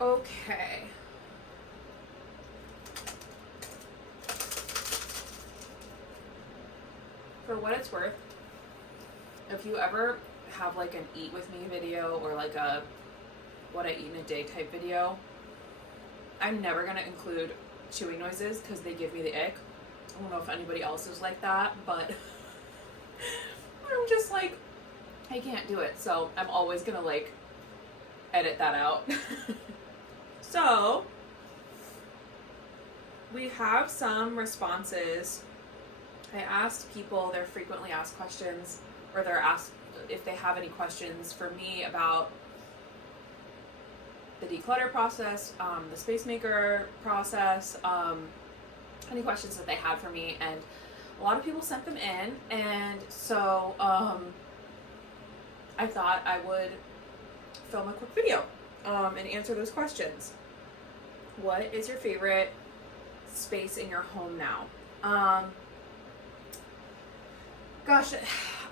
Okay. For what it's worth, if you ever have like an eat with me video or like a what I eat in a day type video, I'm never gonna include chewing noises because they give me the ick. I don't know if anybody else is like that, but I'm just like, I can't do it. So I'm always gonna like edit that out. So we have some responses. I asked people their frequently asked questions, or they're asked if they have any questions for me about the declutter process, the space maker process, any questions that they had for me, and a lot of people sent them in, and so I thought I would film a quick video and answer those questions. What is your favorite space in your home now? Gosh,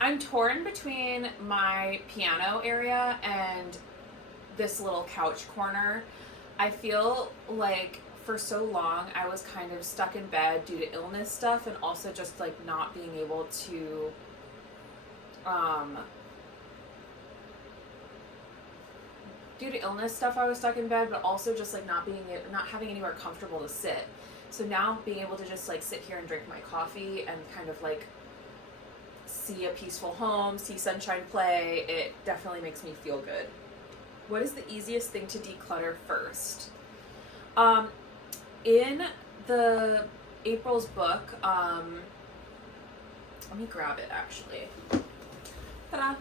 I'm torn between my piano area and this little couch corner. I feel like for so long I was kind of stuck in bed due to illness stuff, and also just like not being able to due to illness stuff I was stuck in bed, but also just like not having anywhere comfortable to sit. So now being able to just like sit here and drink my coffee and kind of like see a peaceful home, see sunshine play, it definitely makes me feel good. What is the easiest thing to declutter first? In the April's book, let me grab it actually. Ta-da!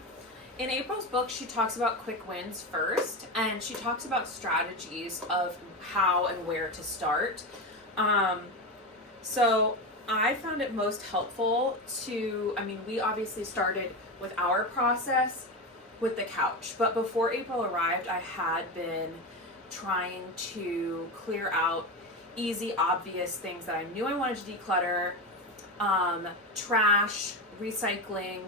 In April's book, she talks about quick wins first, and she talks about strategies of how and where to start. So I found it most helpful we obviously started with our process with the couch, but before April arrived, I had been trying to clear out easy, obvious things that I knew I wanted to declutter, trash, recycling,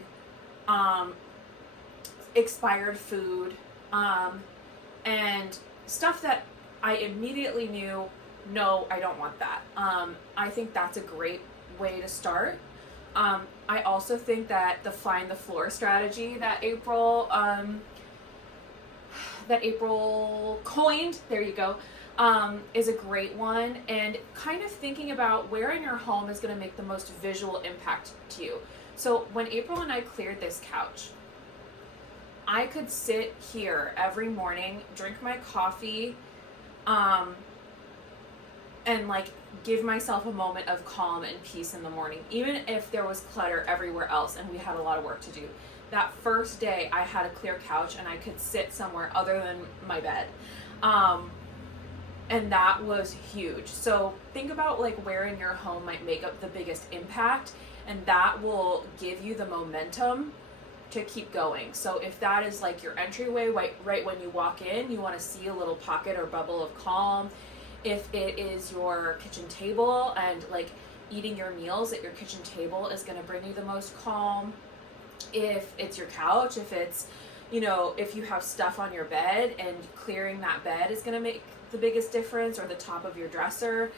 expired food, and stuff that I immediately knew, no, I don't want that. I think that's a great way to start. I also think that the find the floor strategy that April coined, there you go, is a great one, and kind of thinking about where in your home is going to make the most visual impact to you. So when April and I cleared this couch, I could sit here every morning, drink my coffee, and like give myself a moment of calm and peace in the morning, even if there was clutter everywhere else and we had a lot of work to do. That first day I had a clear couch and I could sit somewhere other than my bed. And that was huge. So think about like where in your home might make up the biggest impact, and that will give you the momentum to keep going. So if that is like your entryway, right when you walk in, you want to see a little pocket or bubble of calm. If it is your kitchen table, and like eating your meals at your kitchen table is going to bring you the most calm. If it's your couch, if it's, if you have stuff on your bed, and clearing that bed is going to make the biggest difference, or the top of your dresser.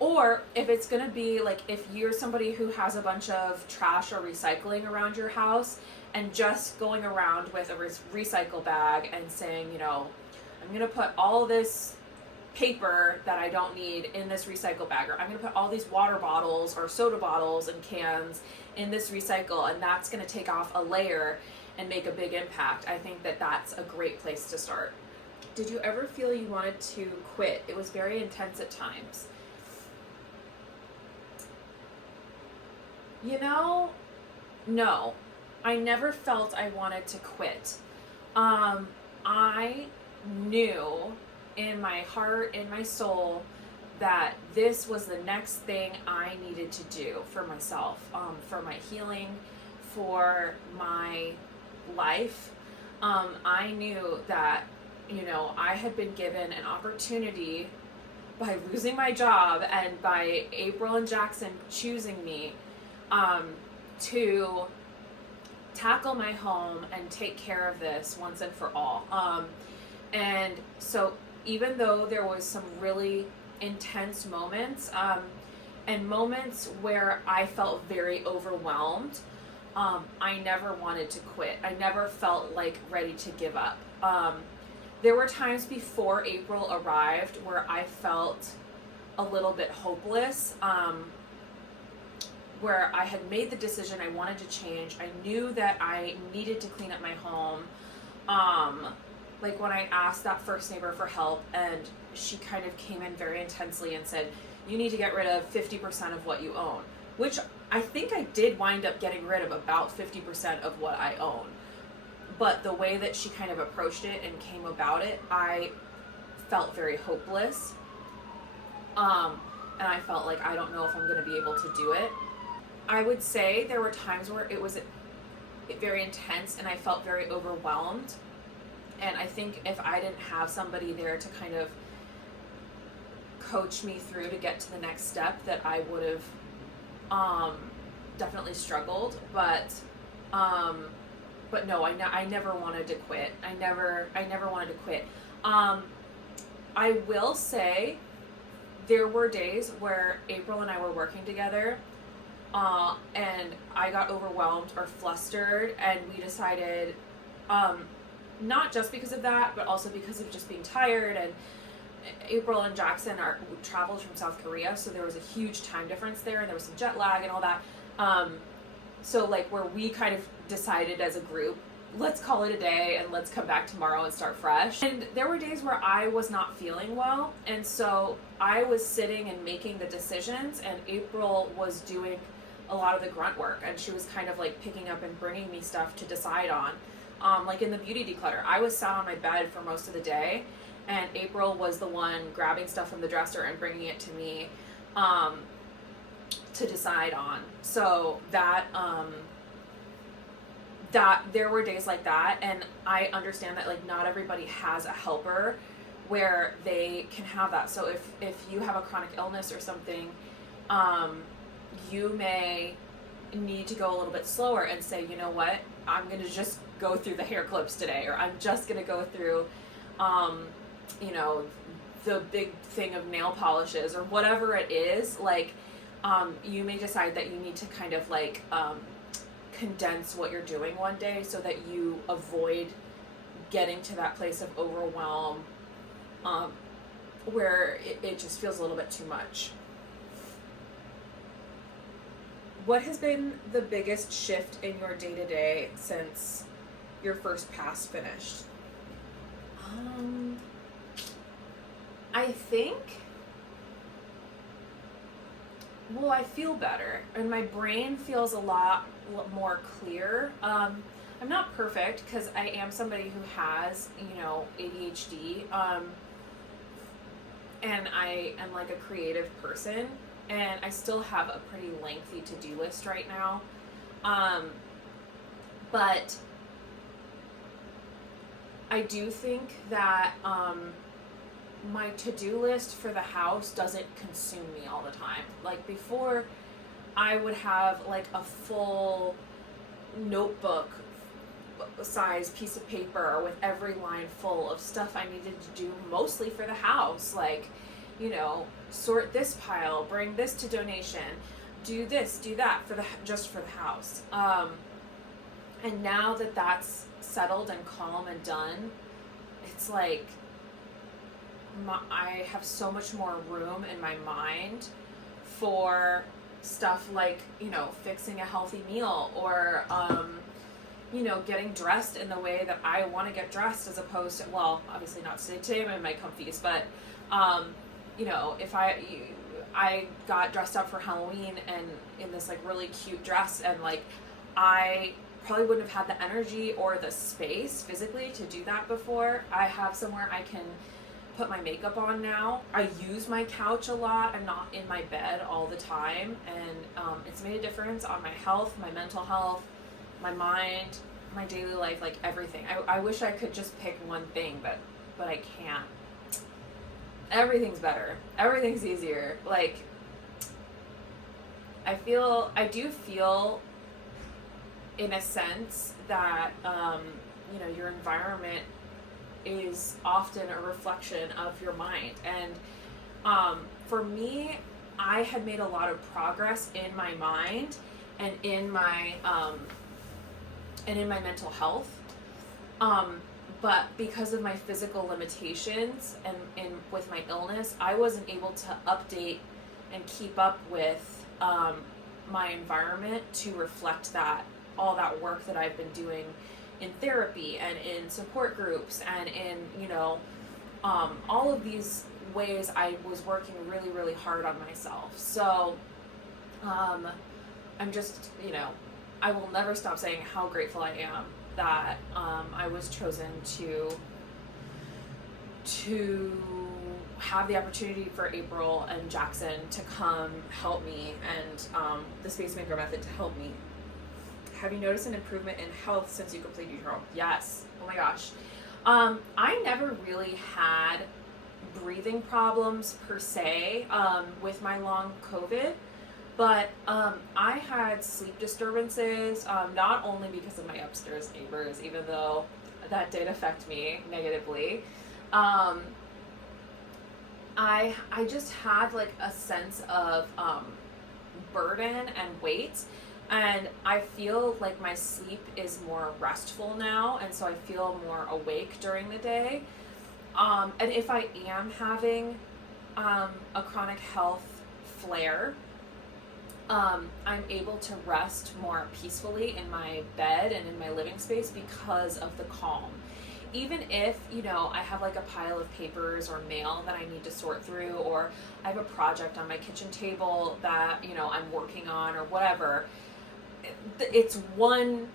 Or if it's going to be like, if you're somebody who has a bunch of trash or recycling around your house, and just going around with a recycle bag and saying, I'm going to put all this paper that I don't need in this recycle bag, or I'm going to put all these water bottles or soda bottles and cans in this recycle, and that's going to take off a layer and make a big impact. I think that that's a great place to start. Did you ever feel you wanted to quit? It was very intense at times. No, I never felt I wanted to quit. I knew in my heart, in my soul, that this was the next thing I needed to do for myself, for my healing, for my life. I knew that, I had been given an opportunity by losing my job and by April and Jackson choosing me to tackle my home and take care of this once and for all. So even though there was some really intense moments, and moments where I felt very overwhelmed, I never wanted to quit. I never felt like ready to give up. There were times before April arrived where I felt a little bit hopeless, where I had made the decision I wanted to change. I knew that I needed to clean up my home. Like when I asked that first neighbor for help, and she kind of came in very intensely and said, you need to get rid of 50% of what you own, which I think I did wind up getting rid of about 50% of what I own. But the way that she kind of approached it and came about it, I felt very hopeless. And I felt like I don't know if I'm going to be able to do it. I would say there were times where it was very intense and I felt very overwhelmed. And I think if I didn't have somebody there to kind of coach me through to get to the next step, that I would have definitely struggled. But no, I never wanted to quit. I never wanted to quit. I will say there were days where April and I were working together, and I got overwhelmed or flustered, and we decided, not just because of that, but also because of just being tired. And April and Jackson traveled from South Korea, so there was a huge time difference there, and there was some jet lag and all that. So like where we kind of decided as a group, let's call it a day and let's come back tomorrow and start fresh. And there were days where I was not feeling well, and so I was sitting and making the decisions, and April was doing a lot of the grunt work, and she was kind of like picking up and bringing me stuff to decide on. Like in the beauty declutter, I was sat on my bed for most of the day, and April was the one grabbing stuff from the dresser and bringing it to me to decide on. So that there were days like that, and I understand that like not everybody has a helper where they can have that. So if you have a chronic illness or something, you may need to go a little bit slower and say, you know what, I'm going to just go through the hair clips today, or I'm just going to go through, you know, the big thing of nail polishes, or whatever it is. Like, you may decide that you need to kind of like, condense what you're doing one day so that you avoid getting to that place of overwhelm, where it just feels a little bit too much. What has been the biggest shift in your day-to-day since your first pass finished? I think, well, I feel better, and my brain feels a lot more clear. I'm not perfect, because I am somebody who has, you know, ADHD, and I am like a creative person, and I still have a pretty lengthy to-do list right now. But I do think that my to-do list for the house doesn't consume me all the time. Like before, I would have like a full notebook size piece of paper with every line full of stuff I needed to do, mostly for the house. Like, you know, sort this pile, bring this to donation, do this, do that just for the house. And now that that's settled and calm and done, it's like I have so much more room in my mind for stuff like, you know, fixing a healthy meal, or you know, getting dressed in the way that I want to get dressed, as opposed to, well, obviously not today, I'm in my comfies, but you know, if I got dressed up for Halloween and in this like really cute dress, and like I probably wouldn't have had the energy or the space physically to do that before. I have somewhere I can put my makeup on now. I use my couch a lot. I'm not in my bed all the time, and it's made a difference on my health, my mental health, my mind, my daily life, like everything. I wish I could just pick one thing, but I can't. Everything's better. Everything's easier. Like, I do feel in a sense that, you know, your environment is often a reflection of your mind. And for me, I had made a lot of progress in my mind and in my mental health. But because of my physical limitations and with my illness, I wasn't able to update and keep up with my environment to reflect that, all that work that I've been doing in therapy and in support groups and in, all of these ways I was working really, really hard on myself. So I'm just, I will never stop saying how grateful I am that I was chosen to have the opportunity for April and Jackson to come help me, and the Space Maker Method to help me. Have you noticed an improvement in health since you completed your home? Yes. Oh my gosh. I never really had breathing problems per se with my long COVID. But I had sleep disturbances, not only because of my upstairs neighbors, even though that did affect me negatively. I just had like a sense of burden and weight, and I feel like my sleep is more restful now, and so I feel more awake during the day. And if I am having a chronic health flare, I'm able to rest more peacefully in my bed and in my living space because of the calm. Even if, I have like a pile of papers or mail that I need to sort through, or I have a project on my kitchen table that, I'm working on or whatever, it's one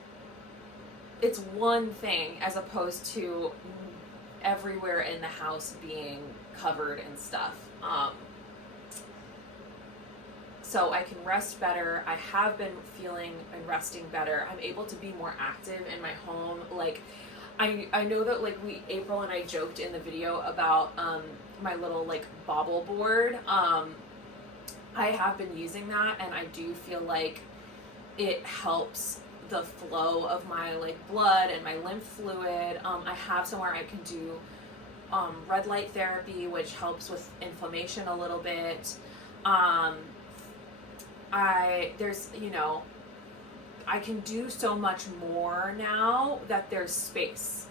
thing as opposed to everywhere in the house being covered in stuff. So I can rest better. I have been feeling and resting better. I'm able to be more active in my home. Like, I know that like April and I joked in the video about my little like bobble board. I have been using that, and I do feel like it helps the flow of my like blood and my lymph fluid. I have somewhere I can do red light therapy, which helps with inflammation a little bit. I can do so much more now that there's space.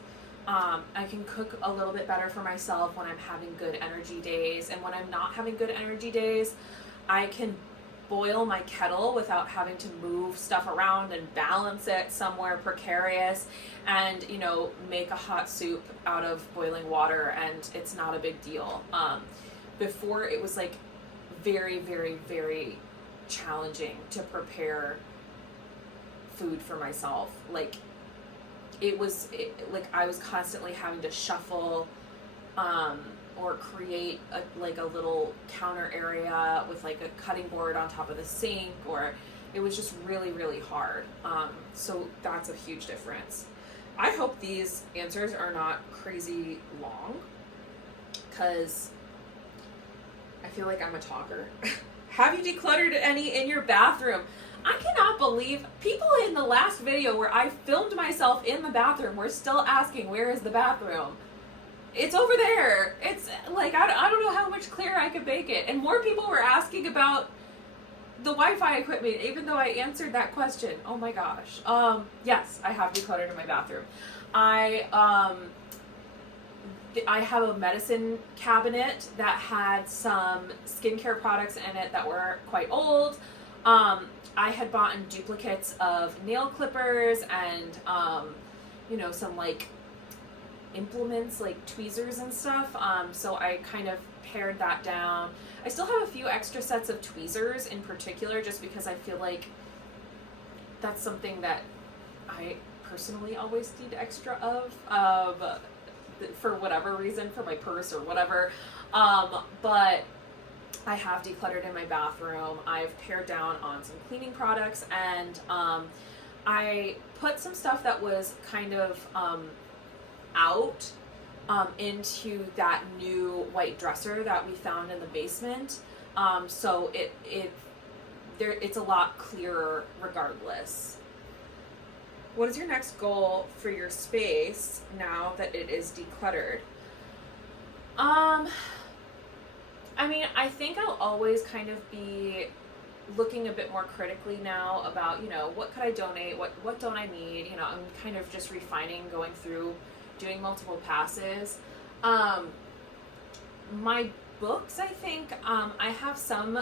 I can cook a little bit better for myself when I'm having good energy days, and when I'm not having good energy days, I can boil my kettle without having to move stuff around and balance it somewhere precarious, and make a hot soup out of boiling water, and it's not a big deal. Before, it was like very, very, very challenging to prepare food for myself. Like I was constantly having to shuffle or create a little counter area with like a cutting board on top of the sink, or it was just really, really hard. So that's a huge difference. I hope these answers are not crazy long, because I feel like I'm a talker. Have you decluttered any in your bathroom? I cannot believe people in the last video where I filmed myself in the bathroom were still asking, where is the bathroom? It's over there. It's like, I don't know how much clearer I could make it. And more people were asking about the Wi-Fi equipment, even though I answered that question. Oh my gosh. Yes, I have decluttered in my bathroom. I have a medicine cabinet that had some skincare products in it that were quite old. I had bought in duplicates of nail clippers and, some like implements like tweezers and stuff. So I kind of pared that down. I still have a few extra sets of tweezers in particular, just because I feel like that's something that I personally always need extra of. For whatever reason, for my purse or whatever. But I have decluttered in my bathroom. I've pared down on some cleaning products, and I put some stuff that was kind of out into that new white dresser that we found in the basement. So it's a lot clearer regardless. What is your next goal for your space now that it is decluttered? Um, I mean, I think I'll always kind of be looking a bit more critically now about, what could I donate? What don't I need? I'm kind of just refining, going through, doing multiple passes. Um, my books, I think, I have some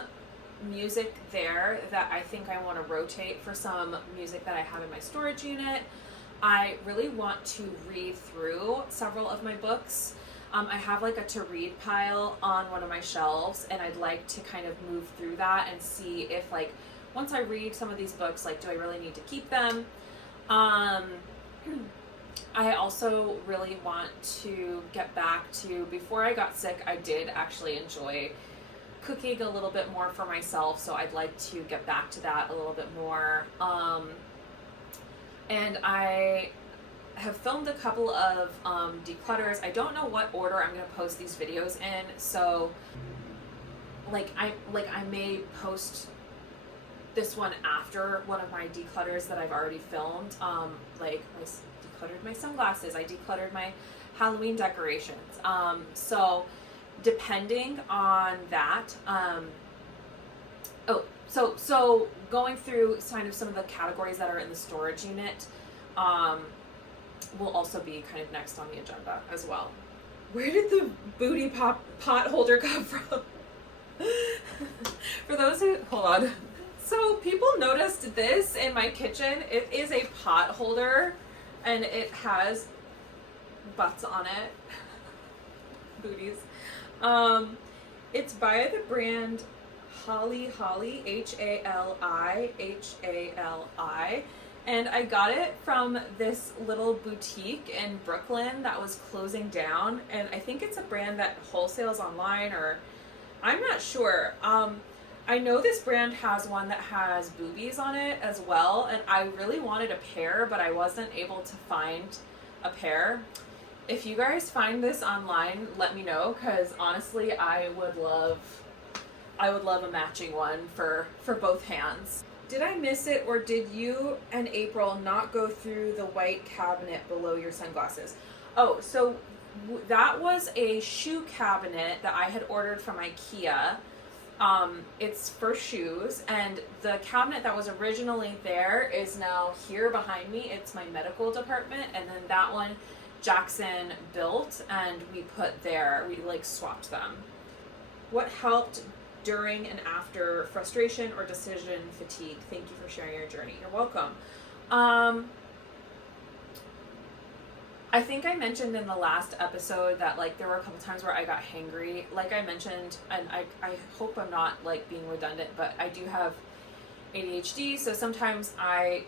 music there that I think I want to rotate for some music that I have in my storage unit. I really want to read through several of my books. I have like a to read pile on one of my shelves, and I'd like to kind of move through that and see if, like, once I read some of these books, like, do I really need to keep them? Um, I also really want to get back to, before I got sick, I did actually enjoy cooking a little bit more for myself, so I'd like to get back to that a little bit more. And I have filmed a couple of declutters. I don't know what order I'm going to post these videos in, so I may post this one after one of my declutters that I've already filmed. I decluttered my sunglasses, I decluttered my Halloween decorations. So depending on that, so going through kind of some of the categories that are in the storage unit, will also be kind of next on the agenda as well. Where did the booty pot holder come from? For those who, hold on. So people noticed this in my kitchen. It is a pot holder, and it has butts on it. Booties. It's by the brand Holly, Hali, and I got it from this little boutique in Brooklyn that was closing down, and I think it's a brand that wholesales online, or I'm not sure. I know this brand has one that has boobies on it as well, and I really wanted a pair, but I wasn't able to find a pair. If you guys find this online, let me know, because honestly, I would love a matching one for both hands. Did I miss it, or did you and April not go through the white cabinet below your sunglasses? Oh, so that was a shoe cabinet that I had ordered from IKEA. It's for shoes, and the cabinet that was originally there is now here behind me. It's my medical department, and then that one Jackson built and we put there. We swapped them. What helped during and after frustration or decision fatigue? Thank you for sharing your journey. You're welcome. I think I mentioned in the last episode that there were a couple times where I got hangry. Like I mentioned, and I hope I'm not being redundant, but I do have ADHD, so sometimes I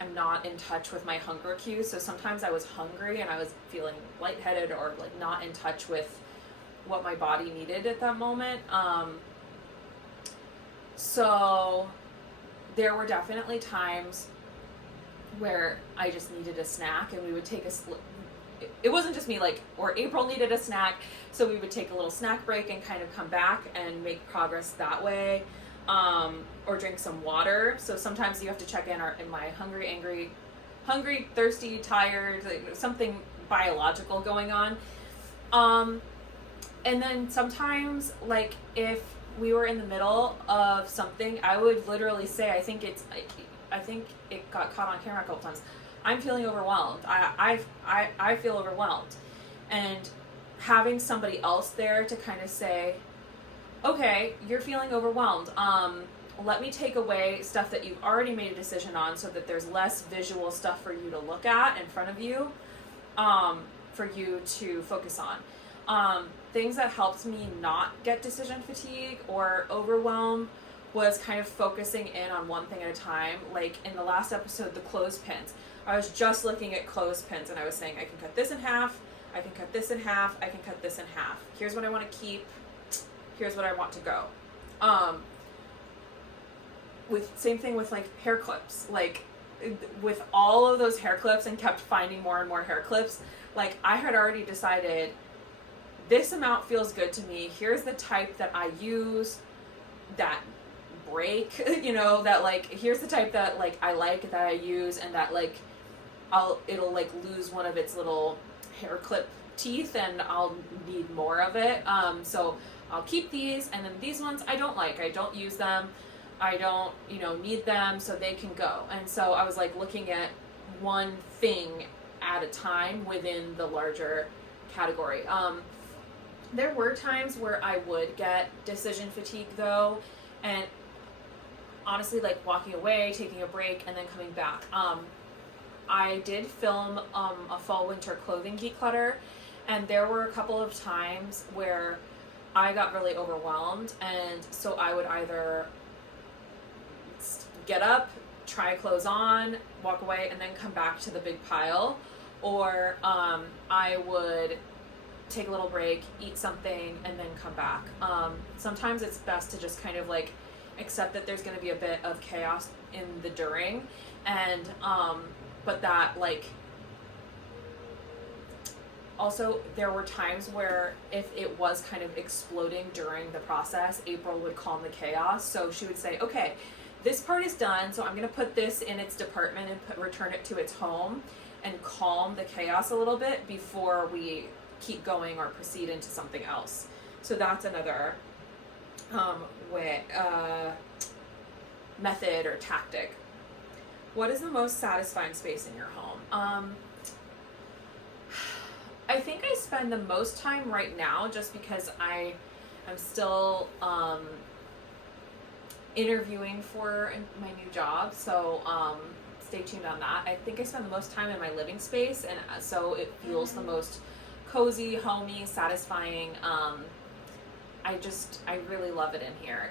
am not in touch with my hunger cues. So sometimes I was hungry and I was feeling lightheaded or not in touch with what my body needed at that moment. So there were definitely times where I just needed a snack, and we would take it wasn't just me, or April needed a snack, so we would take a little snack break and kind of come back and make progress that way, or drink some water. So sometimes you have to check in, am I hungry, thirsty, tired, something biological going on. And then sometimes, if we were in the middle of something, I would literally say, I think it got caught on camera a couple times, I'm feeling overwhelmed. I feel overwhelmed. And having somebody else there to kind of say, okay, you're feeling overwhelmed. Let me take away stuff that you've already made a decision on, so that there's less visual stuff for you to look at in front of you, for you to focus on. Things that helped me not get decision fatigue or overwhelm was kind of focusing in on one thing at a time. Like in the last episode, the clothespins. I was just looking at clothespins and I was saying, I can cut this in half, I can cut this in half, I can cut this in half. Here's what I want to keep, here's what I want to go. Same thing with hair clips. With all of those hair clips, and kept finding more and more hair clips, I had already decided this amount feels good to me. Here's the type that I use that break, that here's the type that I like, that I use, and that it'll like lose one of its little hair clip teeth, and I'll need more of it. So I'll keep these, and then these ones I don't like. I don't use them. I don't, need them, so they can go. And so I was like looking at one thing at a time within the larger category. There were times where I would get decision fatigue though, and honestly, like walking away, taking a break, and then coming back. I did film a fall winter clothing declutter, and there were a couple of times where I got really overwhelmed, and so I would either get up, try clothes on, walk away, and then come back to the big pile, or I would take a little break, eat something, and then come back. Sometimes it's best to just kind of like accept that there's going to be a bit of chaos in the during, and but that like also there were times where if it was kind of exploding during the process, April would calm the chaos. So she would say, okay, this part is done, so I'm going to put this in its department and return it to its home and calm the chaos a little bit before we keep going or proceed into something else. So that's another method or tactic. What is the most satisfying space in your home? I think I spend the most time right now, just because I am still interviewing for my new job, so stay tuned on that. I think I spend the most time in my living space, and so it feels the most cozy, homey, satisfying. I really love it in here.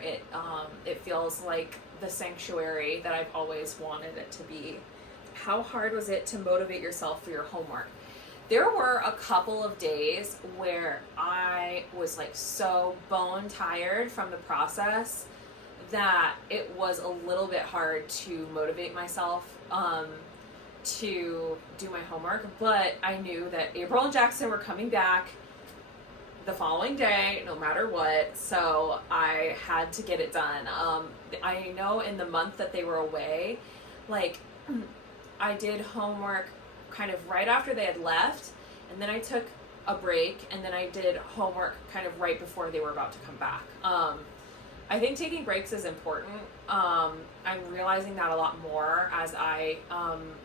It feels like the sanctuary that I've always wanted it to be. How hard was it to motivate yourself for your homework? There were a couple of days where I was like so bone tired from the process that it was a little bit hard to motivate myself to do my homework, but I knew that April and Jackson were coming back the following day, no matter what, so I had to get it done. I know in the month that they were away, like, I did homework kind of right after they had left, and then I took a break, and then I did homework kind of right before they were about to come back. I think taking breaks is important. I'm realizing that a lot more as I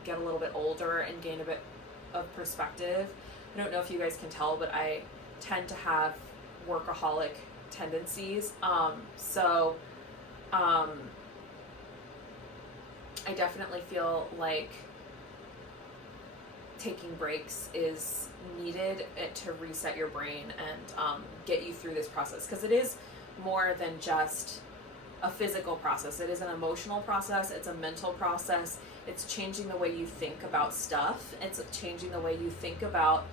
get a little bit older and gain a bit of perspective. I don't know if you guys can tell, but I tend to have workaholic tendencies. So I definitely feel like taking breaks is needed to reset your brain and get you through this process, because it is more than just a physical process. It is an emotional process. It's a mental process. It's changing the way you think about stuff. It's changing the way you think about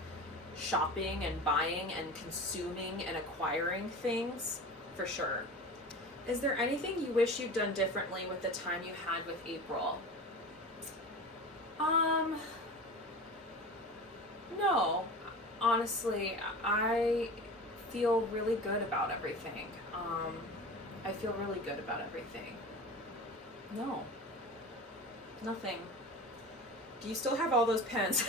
shopping and buying and consuming and acquiring things, for sure. Is there anything you wish you'd done differently with the time you had with April? No. Honestly, I feel really good about everything. I feel really good about everything. No. Nothing. Do you still have all those pens?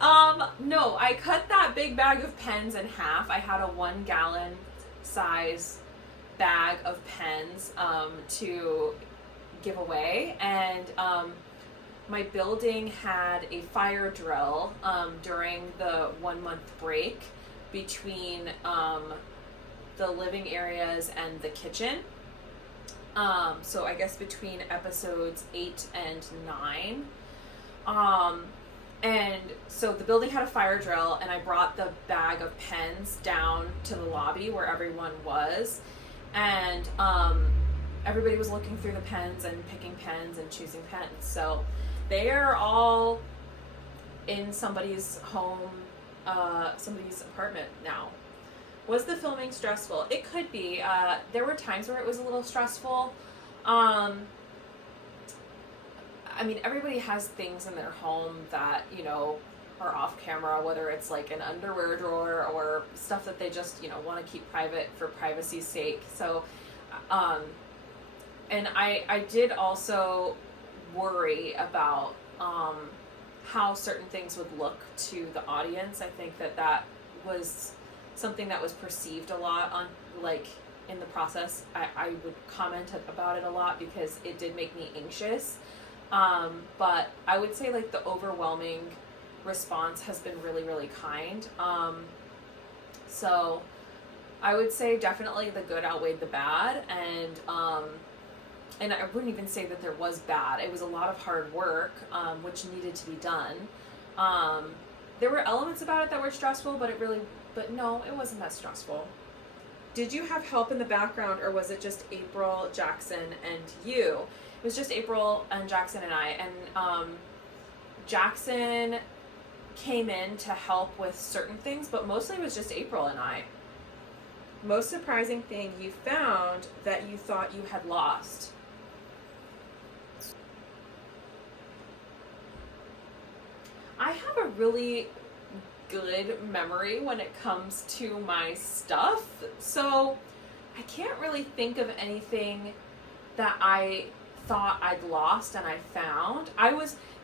No, I cut that big bag of pens in half. I had a 1 gallon size bag of pens to give away, and my building had a fire drill during the 1 month break between the living areas and the kitchen. So I guess between episodes 8 and 9. And so the building had a fire drill, and I brought the bag of pens down to the lobby where everyone was, and everybody was looking through the pens and picking pens and choosing pens. So they are all in somebody's home, somebody's apartment now. Was the filming stressful? It could be. There were times where it was a little stressful. I mean, everybody has things in their home that, are off camera, whether it's like an underwear drawer or stuff that they just, want to keep private for privacy's sake. So, and I did also worry about how certain things would look to the audience. I think that was something that was perceived a lot on, like, in the process. I would comment about it a lot because it did make me anxious. But I would say, like, the overwhelming response has been really, really kind. So I would say definitely the good outweighed the bad, and I wouldn't even say that there was bad. It was a lot of hard work, which needed to be done. There were elements about it that were stressful, but no, it wasn't that stressful. Did you have help in the background, or was it just April, Jackson, and you? It was just April and Jackson and I, and Jackson came in to help with certain things, but mostly it was just April and I. Most surprising thing you found that you thought you had lost? I have a really good memory when it comes to my stuff, so I can't really think of anything that I thought I'd lost and I found.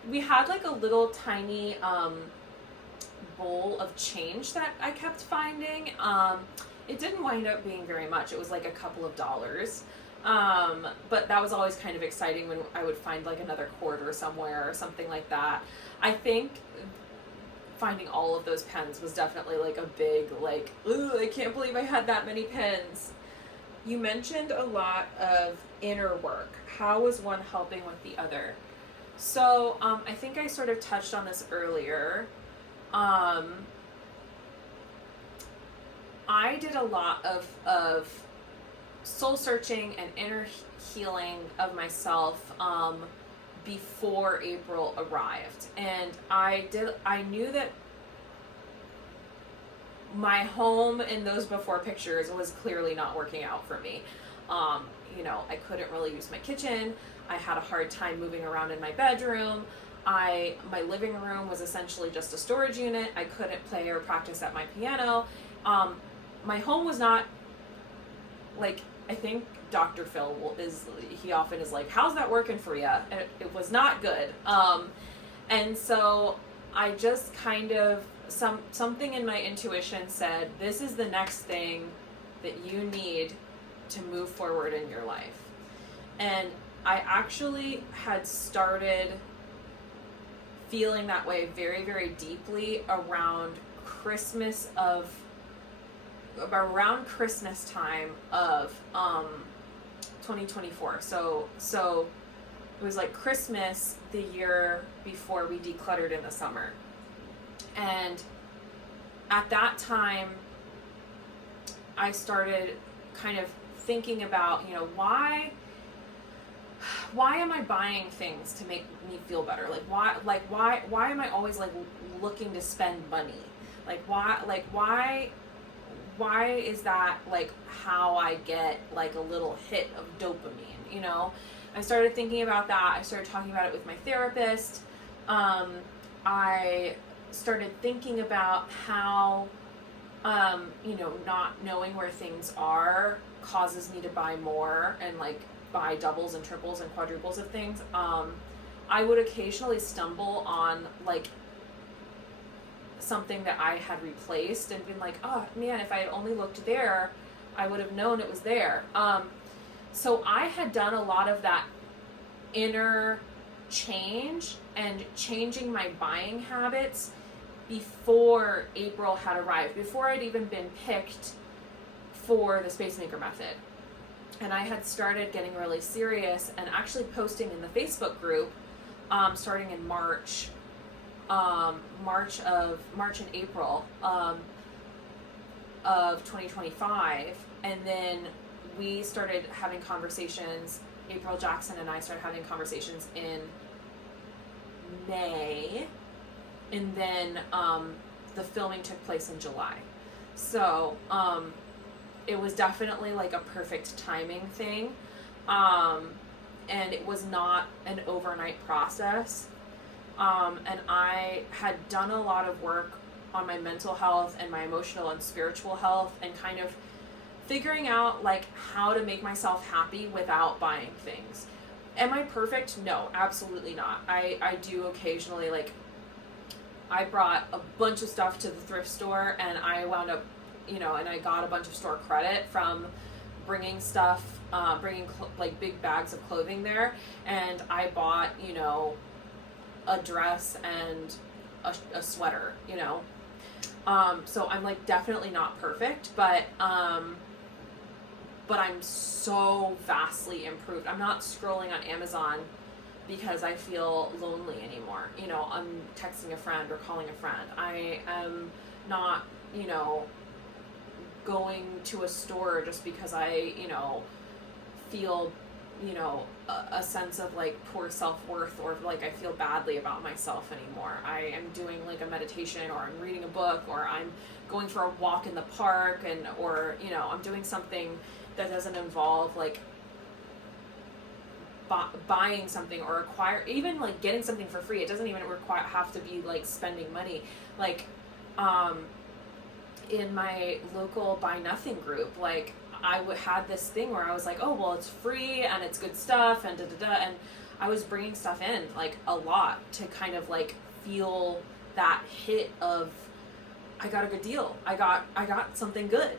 We had like a little tiny bowl of change that I kept finding. It didn't wind up being very much. It was like a couple of dollars. But that was always kind of exciting when I would find like another quarter somewhere or something like that. I think finding all of those pens was definitely like a big, like, ooh, I can't believe I had that many pens. You mentioned a lot of inner work. How was one helping with the other? So I think I sort of touched on this earlier. I did a lot of soul searching and inner healing of myself before April arrived, and I knew that my home in those before pictures was clearly not working out for me. I couldn't really use my kitchen. I had a hard time moving around in my bedroom. My living room was essentially just a storage unit. I couldn't play or practice at my piano. My home was not, like, I think Dr. Phil he often is like, how's that working for you? And it was not good. And so I just kind of, something in my intuition said, this is the next thing that you need to move forward in your life. And I actually had started feeling that way very, very deeply around Christmas time of 2024. So it was like Christmas the year before we decluttered in the summer. And at that time, I started kind of thinking about, why am I buying things to make me feel better? Why am I always like looking to spend money? Why is that like how I get like a little hit of dopamine? I started thinking about that. I started talking about it with my therapist. I started thinking about how, not knowing where things are causes me to buy more and like buy doubles and triples and quadruples of things. I would occasionally stumble on like something that I had replaced and been like, oh man, if I had only looked there, I would have known it was there. So I had done a lot of that inner change and changing my buying habits before April had arrived, before I'd even been picked for the Space Maker method. And I had started getting really serious and actually posting in the Facebook group starting in March and April of 2025. And then we started having conversations. April, Jackson, and I started having conversations in May, and then the filming took place in July. So it was definitely like a perfect timing thing, and it was not an overnight process. And I had done a lot of work on my mental health and my emotional and spiritual health, and kind of figuring out like how to make myself happy without buying things. Am I perfect? No, absolutely not. I do occasionally, like, I brought a bunch of stuff to the thrift store and I wound up, and I got a bunch of store credit from bringing stuff, like big bags of clothing there. And I bought, a dress and a sweater, So I'm like definitely not perfect, but I'm so vastly improved. I'm not scrolling on Amazon because I feel lonely anymore. I'm texting a friend or calling a friend. I am not, going to a store just because I, feel, a sense of like poor self-worth, or like I feel badly about myself anymore. I am doing like a meditation, or I'm reading a book, or I'm going for a walk in the park, or I'm doing something that doesn't involve like buying something or even like getting something for free. It doesn't even have to be like spending money. Like in my local buy nothing group, like I had this thing where I was like, oh well, it's free and it's good stuff and and I was bringing stuff in like a lot to kind of like feel that hit of I got a good deal. I got something good.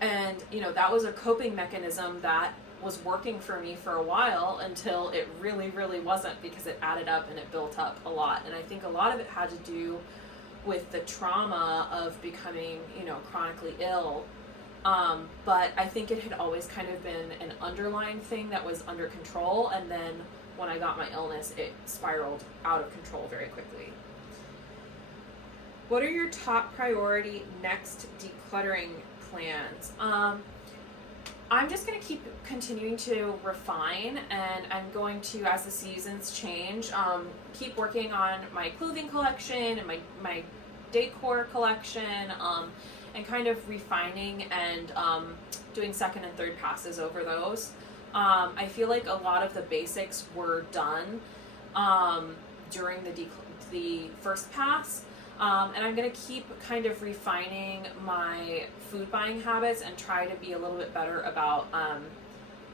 And that was a coping mechanism that was working for me for a while until it really, really wasn't, because it added up and it built up a lot. And I think a lot of it had to do with the trauma of becoming, chronically ill. But I think it had always kind of been an underlying thing that was under control. And then when I got my illness, it spiraled out of control very quickly. What are your top priority next decluttering plans? I'm just going to keep continuing to refine, and I'm going to, as the seasons change, keep working on my clothing collection and my decor collection, and kind of refining and doing second and third passes over those. I feel like a lot of the basics were done during the first pass. And I'm going to keep kind of refining my food buying habits and try to be a little bit better about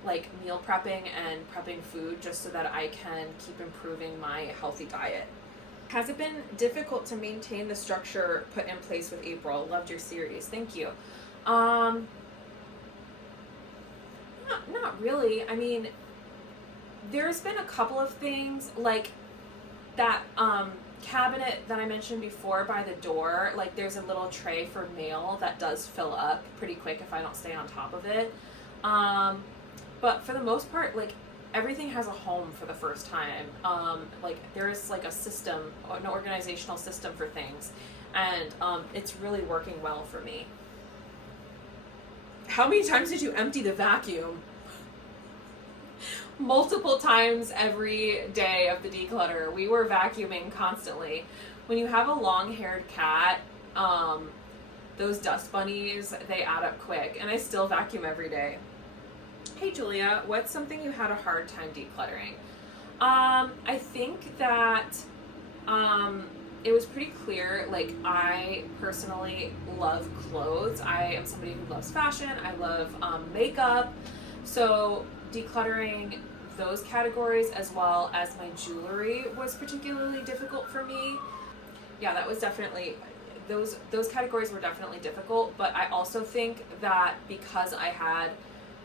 like meal prepping and prepping food, just so that I can keep improving my healthy diet. Has it been difficult to maintain the structure put in place with April? Loved your series. Thank you. Not really. I mean, there's been a couple of things like that cabinet that I mentioned before by the door. Like there's a little tray for mail that does fill up pretty quick if I don't stay on top of it. But for the most part, like everything has a home for the first time. Like there's like a system, an organizational system for things, and it's really working well for me. How many times did you empty the vacuum? Multiple times every day of the declutter. We were vacuuming constantly. When you have a long-haired cat, those dust bunnies, they add up quick, and I still vacuum every day. Hey Julia, what's something you had a hard time decluttering? I think that it was pretty clear, like I personally love clothes. I am somebody who loves fashion. I love makeup. So decluttering those categories as well as my jewelry was particularly difficult for me. Yeah, that was definitely, those categories were definitely difficult, but I also think that because I had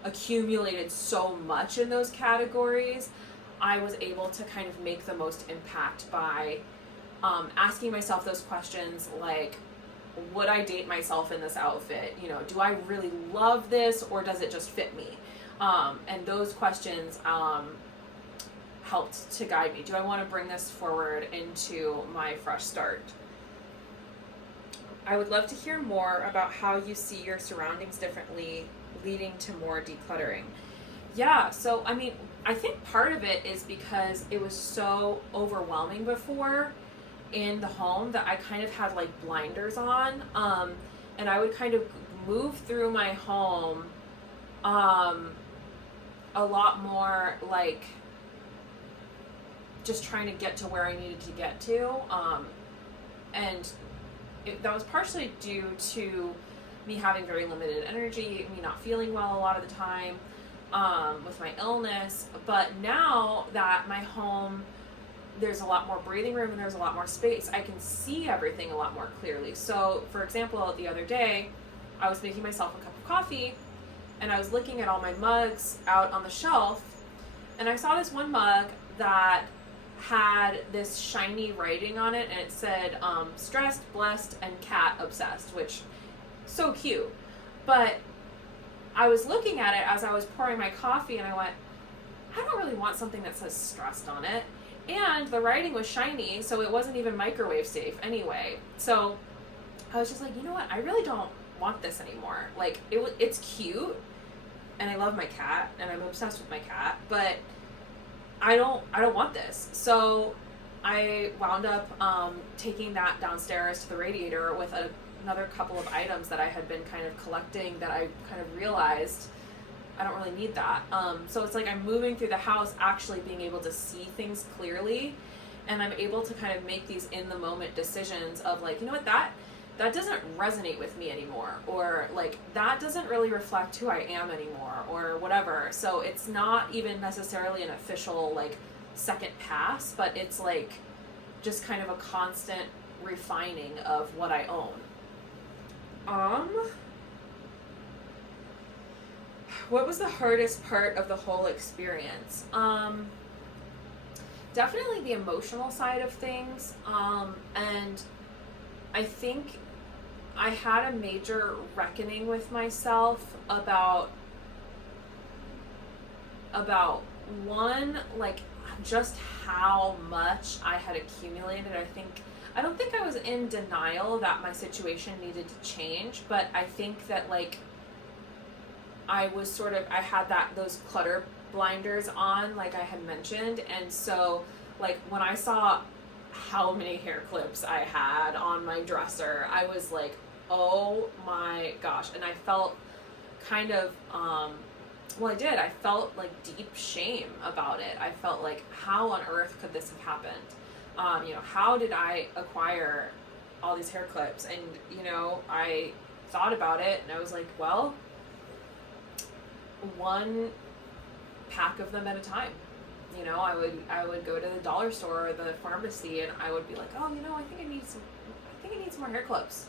accumulated so much in those categories, I was able to kind of make the most impact by asking myself those questions like, would I date myself in this outfit? Do I really love this, or does it just fit me? And those questions helped to guide me. Do I want to bring this forward into my fresh start? I would love to hear more about how you see your surroundings differently, leading to more decluttering. Yeah, so I mean, I think part of it is because it was so overwhelming before in the home that I kind of had like blinders on, and I would kind of move through my home a lot more like just trying to get to where I needed to get to, and that was partially due to me having very limited energy, me not feeling well a lot of the time, with my illness. But now that my home, there's a lot more breathing room and there's a lot more space, I can see everything a lot more clearly. So, for example, the other day, I was making myself a cup of coffee, and I was looking at all my mugs out on the shelf, and I saw this one mug that had this shiny writing on it, and it said stressed, blessed, and cat obsessed, which so cute. But I was looking at it as I was pouring my coffee, and I went, I don't really want something that says stressed on it. And the writing was shiny, so it wasn't even microwave safe anyway. So I was just like, you know what, I really don't want this anymore. Like, it's cute, and I love my cat, and I'm obsessed with my cat, but I don't want this. So I wound up taking that downstairs to the radiator with another couple of items that I had been kind of collecting that I kind of realized I don't really need that. So it's like I'm moving through the house actually being able to see things clearly, and I'm able to kind of make these in the moment decisions of like, you know what, that doesn't resonate with me anymore, or like that doesn't really reflect who I am anymore, or whatever. So it's not even necessarily an official like second pass, but it's like just kind of a constant refining of what I own. What was the hardest part of the whole experience? Definitely the emotional side of things. And I think I had a major reckoning with myself about one, like just how much I had accumulated. I don't think I was in denial that my situation needed to change, but I think that like I had those clutter blinders on, like I had mentioned, and so like when I saw how many hair clips I had on my dresser, I was like, oh my gosh. And I felt kind of I felt like deep shame about it. I felt like, how on earth could this have happened? How did I acquire all these hair clips? And I thought about it, and I was like, well, one pack of them at a time. I would go to the dollar store or the pharmacy, and I would be like, oh, I think I need some more hair clips.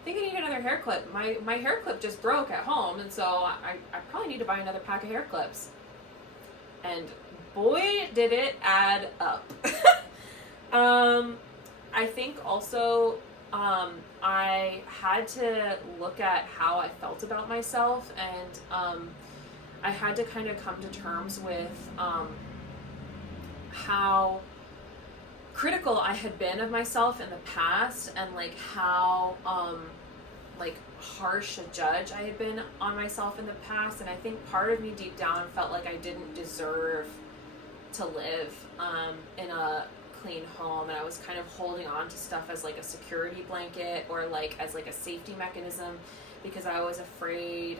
I think I need another hair clip. My hair clip just broke at home, and so I probably need to buy another pack of hair clips. And boy, did it add up. I think also I had to look at how I felt about myself, and I had to kind of come to terms with how critical I had been of myself in the past, and like how like harsh a judge I had been on myself in the past. And I think part of me deep down felt like I didn't deserve to live in a clean home, and I was kind of holding on to stuff as like a security blanket, or like as like a safety mechanism, because I was afraid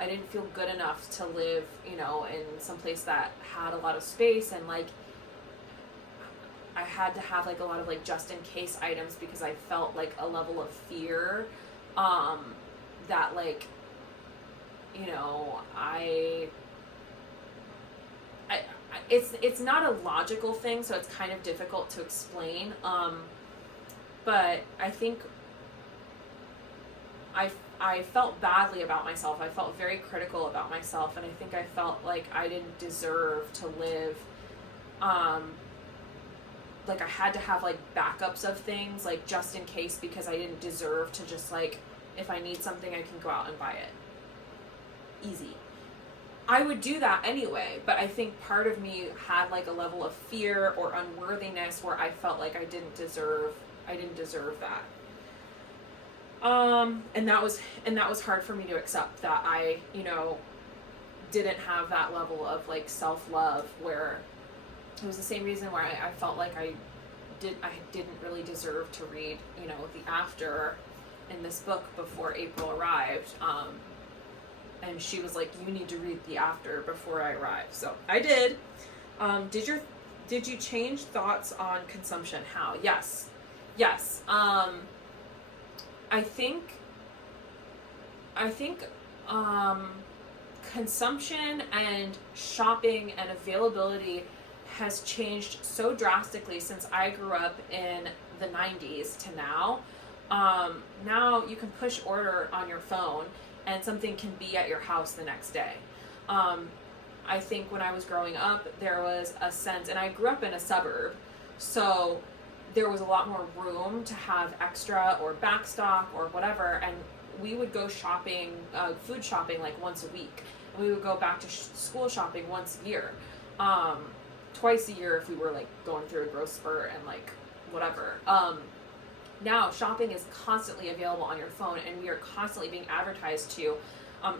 I didn't feel good enough to live in some place that had a lot of space, and like I had to have like a lot of like just in case items, because I felt like a level of fear that like it's not a logical thing, so it's kind of difficult to explain, but I think I felt badly about myself. I felt very critical about myself, and I think I felt like I didn't deserve to live. Like I had to have like backups of things, like just in case, because I didn't deserve to just like, if I need something, I can go out and buy it. Easy. I would do that anyway, but I think part of me had like a level of fear or unworthiness where I felt like I didn't deserve that. And that was hard for me to accept, that I, didn't have that level of like self-love, where it was the same reason why I felt like I didn't really deserve to read, the after in this book before April arrived. And she was like, you need to read the after before I arrive. So I did. Did you change thoughts on consumption? How? Yes. I think consumption and shopping and availability has changed so drastically since I grew up in the 90s to now. Now you can push order on your phone and something can be at your house the next day. I think when I was growing up, there was a sense, and I grew up in a suburb, so there was a lot more room to have extra or backstock or whatever, and we would go shopping, food shopping, like once a week. And we would go back to school shopping once a year. Twice a year if we were like going through a growth spurt and like whatever. Now shopping is constantly available on your phone, and we are constantly being advertised to,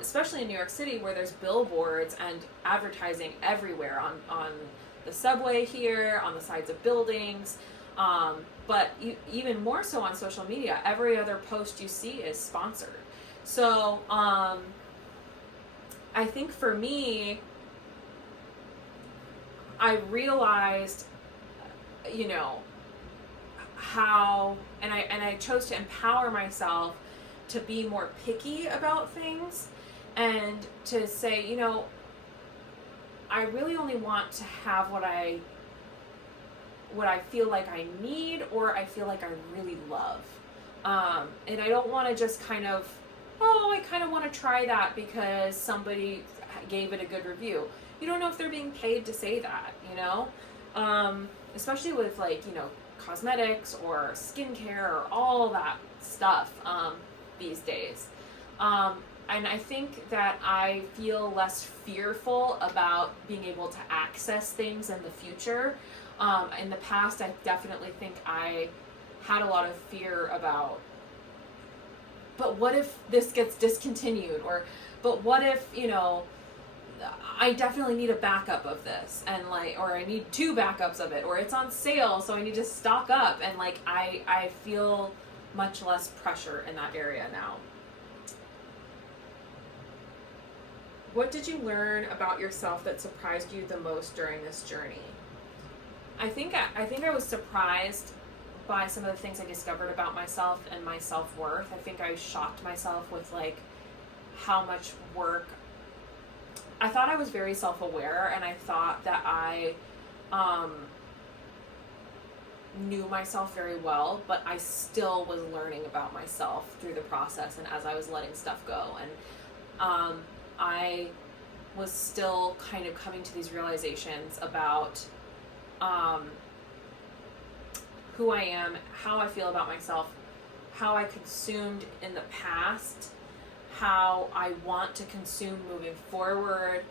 especially in New York City, where there's billboards and advertising everywhere on the subway here, on the sides of buildings, but even more so on social media. Every other post you see is sponsored. So I think for me, I realized, how, and I chose to empower myself to be more picky about things and to say, I really only want to have what I feel like I need, or I feel like I really love. And I don't want to just I kind of want to try that because somebody gave it a good review. You don't know if they're being paid to say that, especially with cosmetics or skincare or all that stuff these days. And I think that I feel less fearful about being able to access things in the future. In the past, I definitely think I had a lot of fear about, but what if this gets discontinued? But what if, I definitely need a backup of this, and or I need 2 backups of it, or it's on sale, so I need to stock up, and I feel much less pressure in that area now. What did you learn about yourself that surprised you the most during this journey? I think I was surprised by some of the things I discovered about myself and my self-worth. I think I shocked myself with how much work. I thought I was very self-aware, and I thought that I knew myself very well, but I still was learning about myself through the process and as I was letting stuff go. And I was still kind of coming to these realizations about who I am, how I feel about myself, how I consumed in the past, how I want to consume moving forward,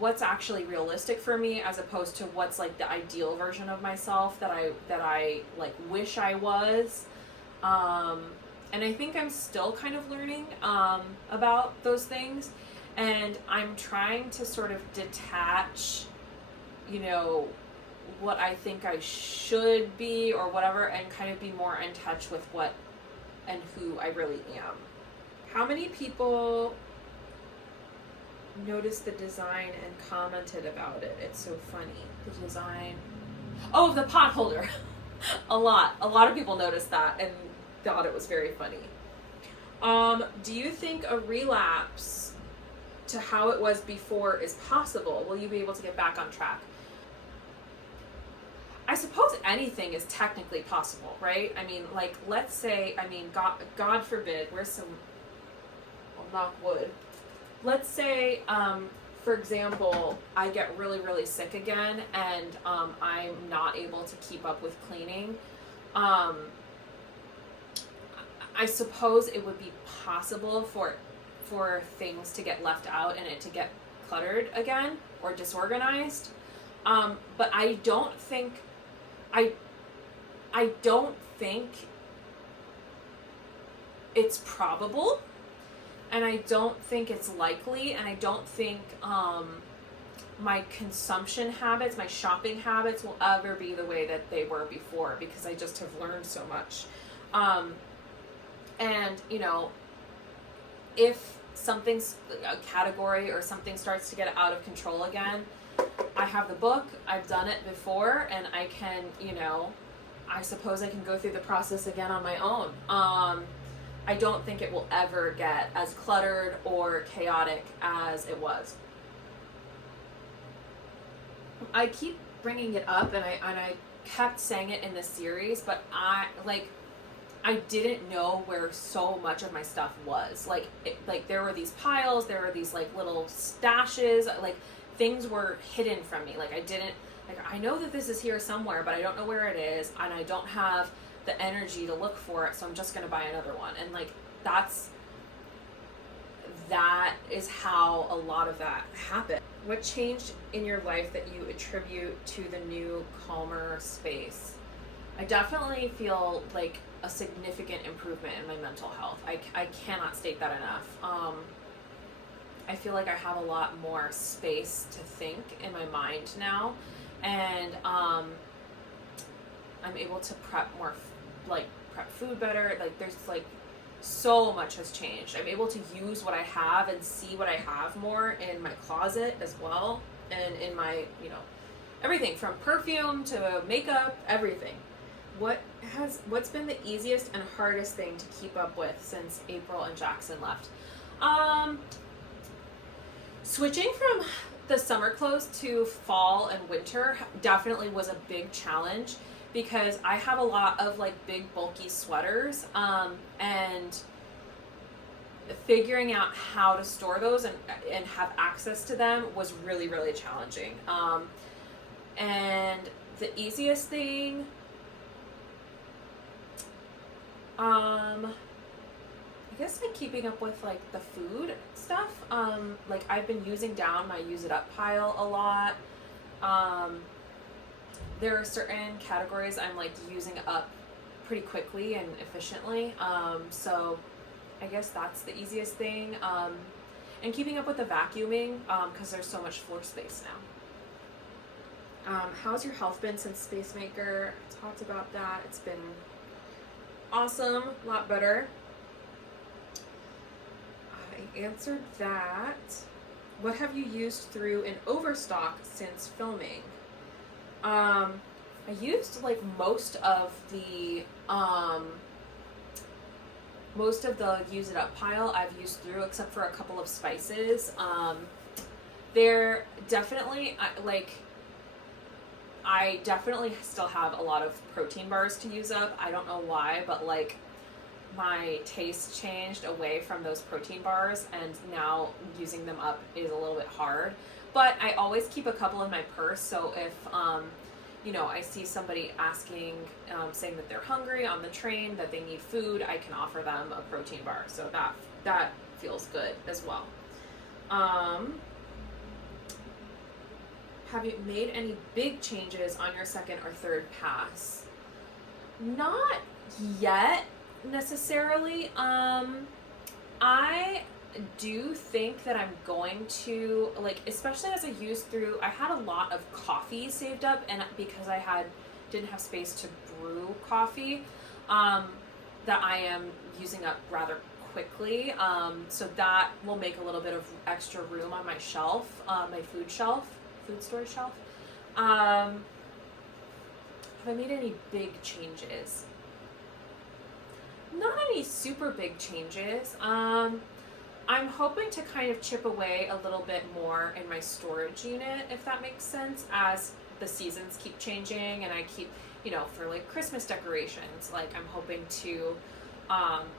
what's actually realistic for me as opposed to what's the ideal version of myself that I wish I was. And I think I'm still kind of learning about those things, and I'm trying to sort of detach, what I think I should be or whatever, and kind of be more in touch with what and who I really am. How many people noticed the design and commented about it? It's so funny. The design. Oh, the pot holder. A lot of people noticed that and thought it was very funny. Do you think a relapse to how it was before is possible? Will you be able to get back on track? I suppose anything is technically possible, right? I mean, let's say, God forbid, where's some, knock wood. Let's say, for example, I get really, really sick again, and I'm not able to keep up with cleaning. I suppose it would be possible for things to get left out and it to get cluttered again or disorganized. But I don't think it's probable. And I don't think it's likely, and I don't think my consumption habits, my shopping habits will ever be the way that they were before, because I just have learned so much. And, if something's a category or something starts to get out of control again, I have the book, I've done it before, and I can, I suppose I can go through the process again on my own. I don't think it will ever get as cluttered or chaotic as it was. I keep bringing it up, and I kept saying it in this series, but I didn't know where so much of my stuff was. Like there were these piles, there were these like little stashes, like things were hidden from me. Like I know that this is here somewhere, but I don't know where it is, and I don't have the energy to look for it, so I'm just gonna buy another one. And like that is how a lot of that happened. What changed in your life that you attribute to the new, calmer space? I definitely feel like a significant improvement in my mental health. I cannot state that enough. I feel like I have a lot more space to think in my mind now, and I'm able to prep food better. Like there's like so much has changed. I'm able to use what I have and see what I have more in my closet as well, and in my, everything from perfume to makeup, everything. What's been the easiest and hardest thing to keep up with since April and Jackson left? Switching from the summer clothes to fall and winter definitely was a big challenge, because I have a lot of like big bulky sweaters, and figuring out how to store those and have access to them was really, really challenging. And the easiest thing, I guess like keeping up with like the food stuff. Like I've been using down my use it up pile a lot. There are certain categories I'm like using up pretty quickly and efficiently. So I guess that's the easiest thing. And keeping up with the vacuuming, because there's so much floor space now. How's your health been since Space Maker? I talked about that. It's been awesome, a lot better. I answered that. What have you used through an overstock since filming? I used like most of the use it up pile I've used through, except for a couple of spices. They're definitely I definitely still have a lot of protein bars to use up. I don't know why, but like my taste changed away from those protein bars, and now using them up is a little bit hard. But I always keep a couple in my purse, so if I see somebody asking, saying that they're hungry on the train, that they need food, I can offer them a protein bar. So that feels good as well. Have you made any big changes on your second or third pass? Not yet necessarily. I do think that I'm going to, like, especially as I used through, I had a lot of coffee saved up, and because I didn't have space to brew coffee, that I am using up rather quickly. So that will make a little bit of extra room on my shelf, my food storage shelf. Have I made any big changes? Not any super big changes. I'm hoping to kind of chip away a little bit more in my storage unit, if that makes sense, as the seasons keep changing and I keep, for like Christmas decorations, like I'm hoping to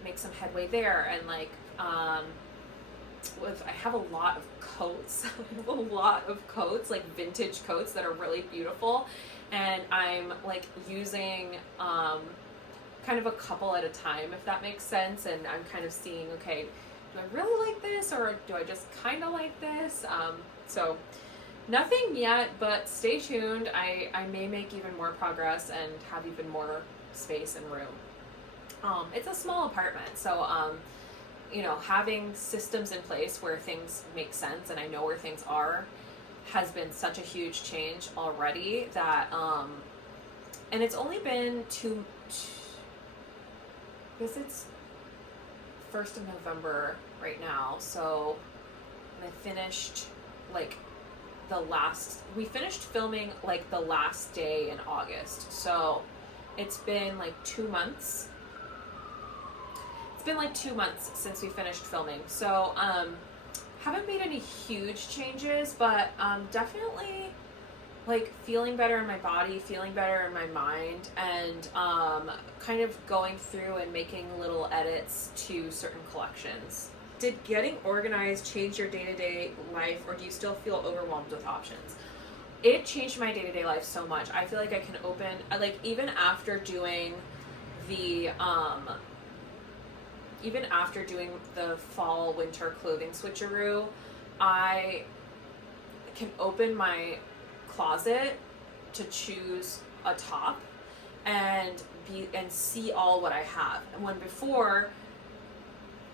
make some headway there. And like I have a lot of coats. I have a lot of coats, like vintage coats that are really beautiful, and I'm like using kind of a couple at a time, if that makes sense. And I'm kind of seeing, okay, do I really like this, or do I just kind of like this? So nothing yet, but stay tuned. I may make even more progress and have even more space and room. It's a small apartment, so having systems in place where things make sense and I know where things are has been such a huge change already that, and it's only been I guess it's 1st of November right now, so I finished we finished filming like the last day in August, so it's been like 2 months. it's been like 2 months since we finished filming, so haven't made any huge changes, but definitely like feeling better in my body, feeling better in my mind, and kind of going through and making little edits to certain collections. Did getting organized change your day-to-day life, or do you still feel overwhelmed with options? It changed my day-to-day life so much. I feel like I can open, like even after doing the fall winter clothing switcheroo, I can open my closet to choose a top and see all what I have. And when before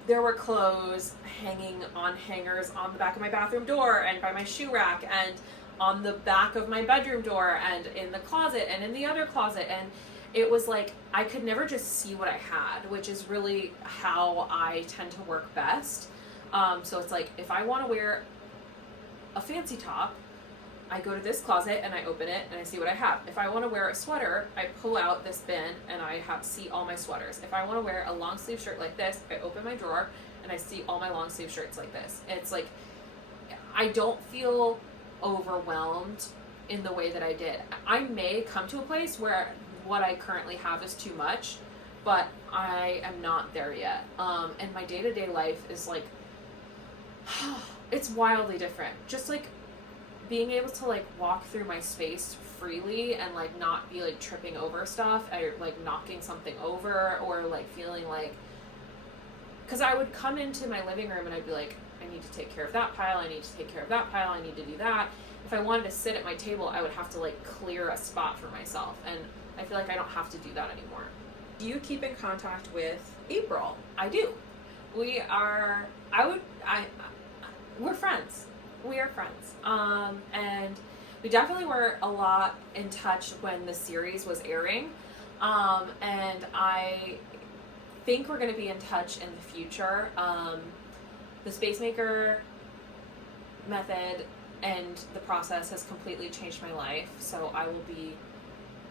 there were clothes hanging on hangers on the back of my bathroom door and by my shoe rack and on the back of my bedroom door and in the closet and in the other closet, and it was like I could never just see what I had, which is really how I tend to work best. So it's like if I want to wear a fancy top, I go to this closet and I open it and I see what I have. If I want to wear a sweater, I pull out this bin and I see all my sweaters. If I want to wear a long sleeve shirt like this, I open my drawer and I see all my long sleeve shirts like this. It's like I don't feel overwhelmed in the way that I did. I may come to a place where what I currently have is too much, but I am not there yet. And my day-to-day life is like, it's wildly different. Just like being able to like walk through my space freely and like not be like tripping over stuff or like knocking something over or like feeling like, because I would come into my living room and I'd be like, I need to take care of that pile, I need to take care of that pile, I need to do that. If I wanted to sit at my table, I would have to like clear a spot for myself, and I feel like I don't have to do that anymore. Do you keep in contact with April? I do. We're friends. We are friends. And we definitely were a lot in touch when the series was airing. And I think we're going to be in touch in the future. The Space Maker method and the process has completely changed my life. So I will be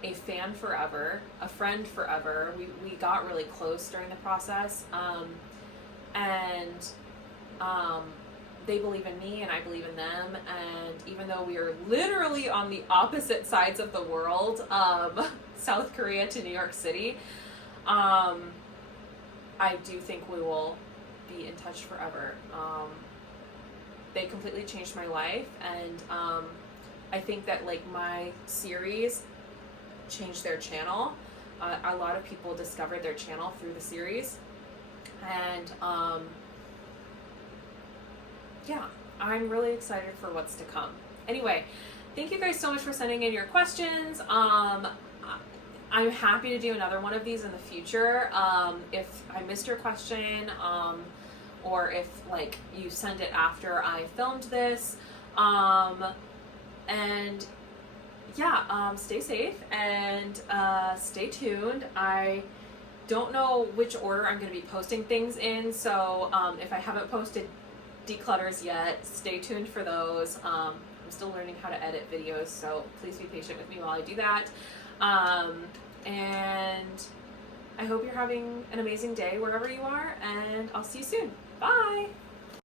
a fan forever, a friend forever. We got really close during the process. They believe in me and I believe in them, and even though we are literally on the opposite sides of the world, South Korea to New York City, I do think we will be in touch forever. They completely changed my life, and I think that like my series changed their channel. A lot of people discovered their channel through the series, and yeah, I'm really excited for what's to come. Anyway, thank you guys so much for sending in your questions. I'm happy to do another one of these in the future. If I missed your question, or if like you send it after I filmed this, and yeah, stay safe and stay tuned. I don't know which order I'm going to be posting things in, so if I haven't posted declutters yet, stay tuned for those. I'm still learning how to edit videos, so please be patient with me while I do that. And I hope you're having an amazing day wherever you are, and I'll see you soon. Bye!